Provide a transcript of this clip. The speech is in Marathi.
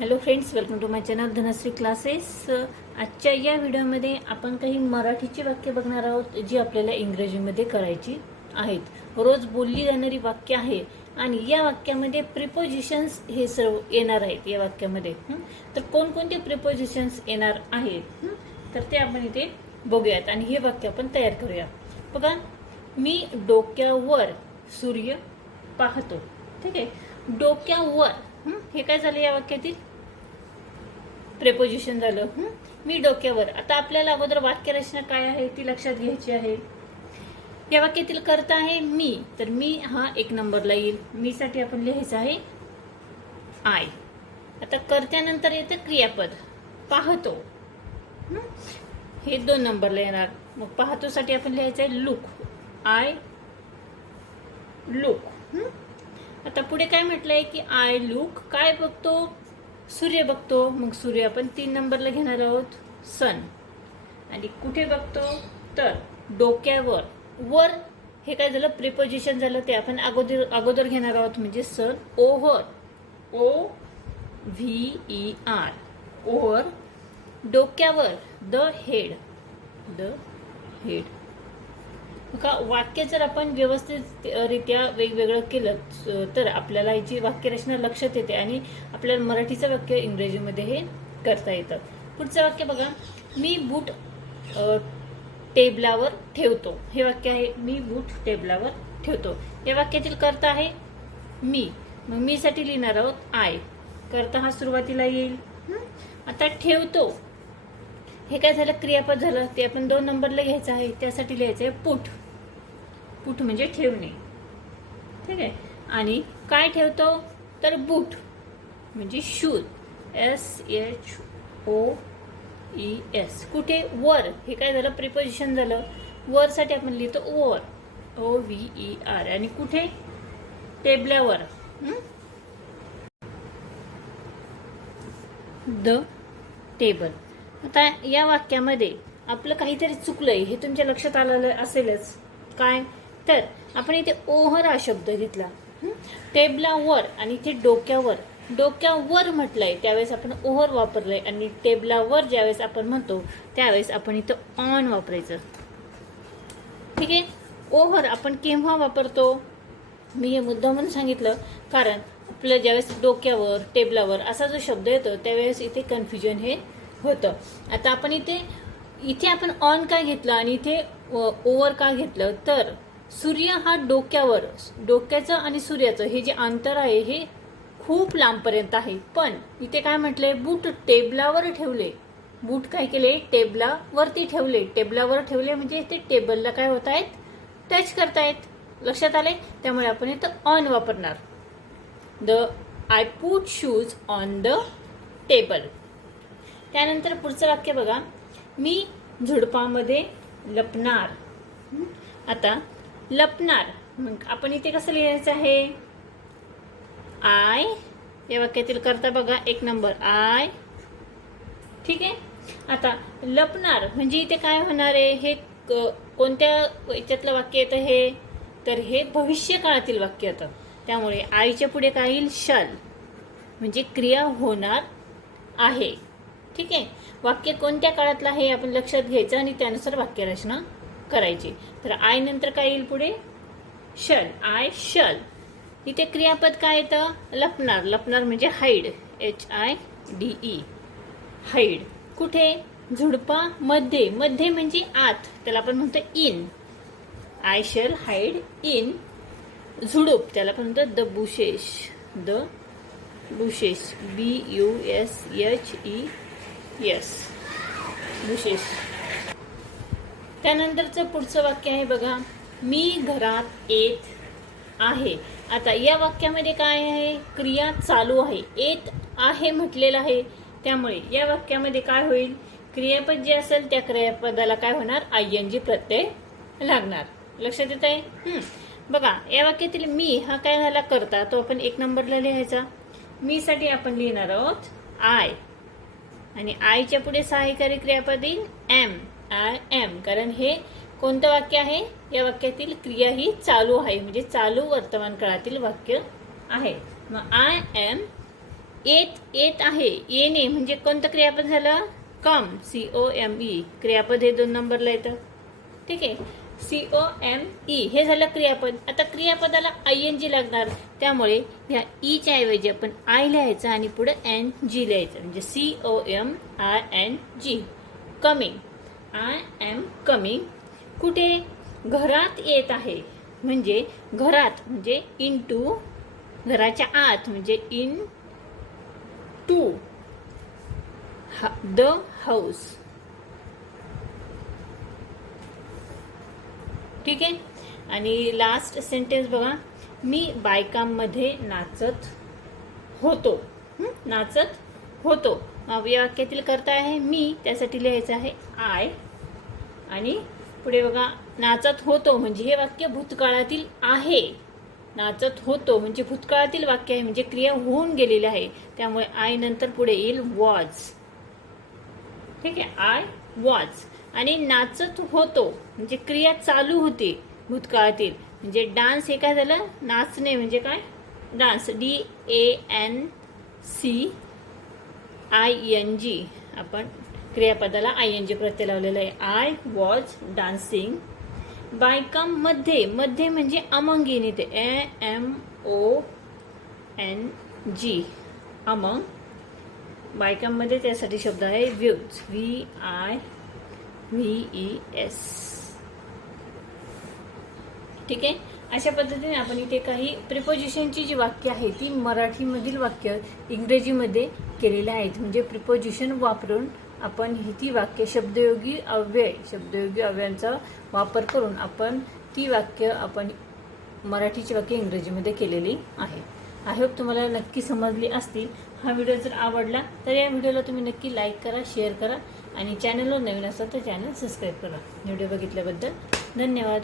Hello friends welcome to my channel Dhanashree classes आजच्या या व्हिडिओमध्ये आपण काही मराठीची वाक्य बघणार आहोत जी आपल्याला इंग्रजीमध्ये करायची आहेत. रोज बोलली जाणारी वाक्य आहे आणि या वाक्यामध्ये प्रिपोजिशन्स हे सर्व येणार आहेत या वाक्यामध्ये. तर कोणकोणते प्रिपोजिशन्स येणार आहेत? तर ते आपण इथे बघूयात आणि हे वाक्य आपण तयार करूया. बघा मी डोक्यावर सूर्य पाहतो. ठीक आहे? डोक्यावर हे काय झालं या वाक्यातील? प्रेपोजिशन झालं. मी डोक्यावर. आता आपल्याला अगोदर वाक्यरचना काय आहे ती लक्षात घ्यायची आहे. या वाक्यातील कर्ता आहे मी. तर मी हा एक नंबरला येईल. मी साठी आपण लिहायचं आहे आय आता कर्त्यानंतर येतं क्रियापद. पाहतो. हे? दोन नंबरला येणार. मग पाहतोसाठी आपण लिहायचं आहे लुक आय लुक आता पुढे काय म्हटलंय की आय लुक काय बघतो? सूर्य बघतो मग सूर्य आपण तीन नंबरला घेणार आहोत सन. आणि कुठे बघतो? तर डोक्यावर. वर हे काय झालं? प्रिपोजिशन झालं ते आपण अगोदर अगोदर घेणार आहोत म्हणजे सन. Over O V E R. Over डोक्यावर. The head. The head. का वाक्य जर आपण व्यवस्थित रित्या वेगवेगळं केलं तर आपल्याला याची वाक्यरचना लक्षात येते आणि आपल्याला मराठीचं वाक्य इंग्रजीमध्ये हे करता येतं. पुढचं वाक्य बघा. मी बूट टेबलावर ठेवतो. हे वाक्य आहे मी बूट टेबलावर ठेवतो. या वाक्यातील कर्ता आहे मी. मग मीसाठी लिहिणार आहोत आय. कर्ता हा सुरुवातीला येईल. आता ठेवतो. हे काय झालं? क्रियापद झालं. ते आपण दोन नंबरला घ्यायचं आहे. त्यासाठी लिहायचं आहे पुट. पुट म्हणजे ठेवणे. ठीक आहे? आणि काय ठेवतो? तर बूट म्हणजे shoes S H O E S कुठे? वर. हे काय झालं? प्रिपोजिशन झालं. वरसाठी आपण लिहितो over O V E R आणि कुठे? टेबल्यावर द टेबल आता या वाक्यामध्ये आपलं काहीतरी चुकलंय. हे तुमच्या लक्षात आलेलं असेलच. काय? तर आपण इथे ओहर हा शब्द घेतला. टेबलावर आणि इथे डोक्यावर. डोक्यावर म्हटलंय त्यावेळेस आपण ओहर वापरलंय आणि टेबलावर ज्यावेळेस आपण म्हणतो त्यावेळेस आपण इथं ऑन वापरायचं. ठीक आहे? ओव्हर आपण केव्हा वापरतो? मी हे मुद्दा म्हणून सांगितलं कारण आपलं ज्यावेळेस डोक्यावर टेबलावर असा जो शब्द येतो त्यावेळेस इथे कन्फ्युजन हे होतं. आता आपण इथे इथे आपण ऑन का घेतलं आणि इथे ओवर का घेतलं तर सूर्य हा डोक्यावर डोक्याचं आणि सूर्याचं हे जे अंतर आहे हे खूप लांबपर्यंत आहे. पण इथे काय म्हटलंय? बूट टेबलावर ठेवले. बूट काय केले? टेबलावरती ठेवले. टेबलावर ठेवले म्हणजे ते टेबलला काय होत आहेत टच करतायत. लक्षात आले त्यामुळे आपण इथं ऑन वापरणार. The I put shoes on the table त्यानंतर पुढचं वाक्य बघा. मी झुडपामध्ये लपणार. आता लपणार. मग आपण इथे कसं लिहायचं आहे? आय या वाक्यातील करता बघा एक नंबर. आय ठीक आहे? आता लपणार म्हणजे इथे काय होणार आहे? हे क- कोणत्या याच्यातलं वाक्य येतं हे? तर हे भविष्य काळातील वाक्य येतं. त्यामुळे आईच्या पुढे काय येईल? शल म्हणजे क्रिया होणार आहे. ठीक आहे? वाक्य कोणत्या काळातलं आहे आपण लक्षात घ्यायचं आणि त्यानुसार वाक्यरचना करायची. तर आय नंतर काय येईल पुढे? शल. आय शल इथे क्रियापद काय येतं? लपणार. लपणार म्हणजे hide H I D E hide कुठे? झुडपा मध्ये. मध्ये म्हणजे आत. त्याला आपण म्हणतो in I shall hide in झुडूप. त्याला आपण म्हणतो the bushes the bushes B U S H E S bushes त्यानंतरचं पुढचं वाक्य आहे बघा मी घरात येत आहे. आता या वाक्यामध्ये काय आहे? क्रिया चालू आहे. येत आहे म्हटलेलं आहे. त्यामुळे या वाक्यामध्ये काय होईल? क्रियापद जे असेल त्या क्रियापदाला काय होणार? आय एन जी प्रत्यय लागणार. लक्षात येत आहे? बघा या वाक्यातील मी हा काय झाला? करता. तो आपण एक नंबरला लिहायचा. मी साठी आपण लिहिणार आहोत आय आणि आयच्या पुढे सहाय्यकारी क्रियापद येईल एम आय एम कारण हे कोणतं वाक्य आहे? या वाक्यातील क्रिया ही चालू आहे. म्हणजे चालू वर्तमान काळातील वाक्य आहे. मग आय एम येत येत आहे. येणे म्हणजे कोणतं क्रियापद झालं? Come. C O M E क्रियापद हे दोन नंबरला येतं. ठीक आहे. सी ओ एम ई हे झालं क्रियापद. आता क्रियापदाला आय एन जी लागणार. त्यामुळे ह्या e ईच्या ऐवजी आपण आय लिहायचं आणि पुढे एन जी लिहायचं. म्हणजे C O M I N G coming I am coming कुठे? घरात येत आहे. म्हणजे घरात म्हणजे इन टू घराच्या आत म्हणजे इन टू द हाऊस ठीक आहे? आणि लास्ट सेंटेन्स बघा. मी बायकांमध्ये नाचत होतो. नाचत होतो. वाक्यातील करता आहे मी त्यासाठी लिहायचं आहे आय. आणि पुढे बघा नाचत होतो म्हणजे हे वाक्य भूतकाळातील आहे. नाचत होतो म्हणजे भूतकाळातील वाक्य आहे म्हणजे क्रिया होऊन गेलेली आहे. त्यामुळे आय नंतर पुढे येईल वॉज ठीक आहे आय वॉज आणि नाचत होतो म्हणजे क्रिया चालू होती भूतकाळातील. म्हणजे डान्स हे काय झालं? नाचणे म्हणजे काय? Dance D A N C I N G. आपण क्रियापदाला आय एन जी प्रत्यय लावलेलं आहे. आय वॉज डान्सिंग बायकांमध्ये मध्ये. म्हणजे अमंग येईन इथे A M O N G. Among. बायकांमध्ये त्यासाठी शब्द आहे wives V I V E S. ठीक आहे? अशा पद्धतीने आपण इथे काही प्रिपोजिशनची जी वाक्य आहे ती मराठीमधील वाक्य इंग्रजीमध्ये केलेली आहेत. म्हणजे प्रिपोजिशन वापरून आपण ही ती वाक्य शब्दयोगी अव्यय शब्दयोगी अव्ययांचा वापर करून आपण ती वाक्य आपण मराठीची वाक्य इंग्रजीमध्ये केलेली आहे. आय होप तुम्हाला नक्की समजली असतील. हा व्हिडिओ जर आवडला तर या व्हिडिओला तुम्ही नक्की लाईक करा शेअर करा आणि चॅनलवर नवीन असाल तर चॅनल सबस्क्राईब करा. व्हिडिओ बघितल्याबद्दल धन्यवाद.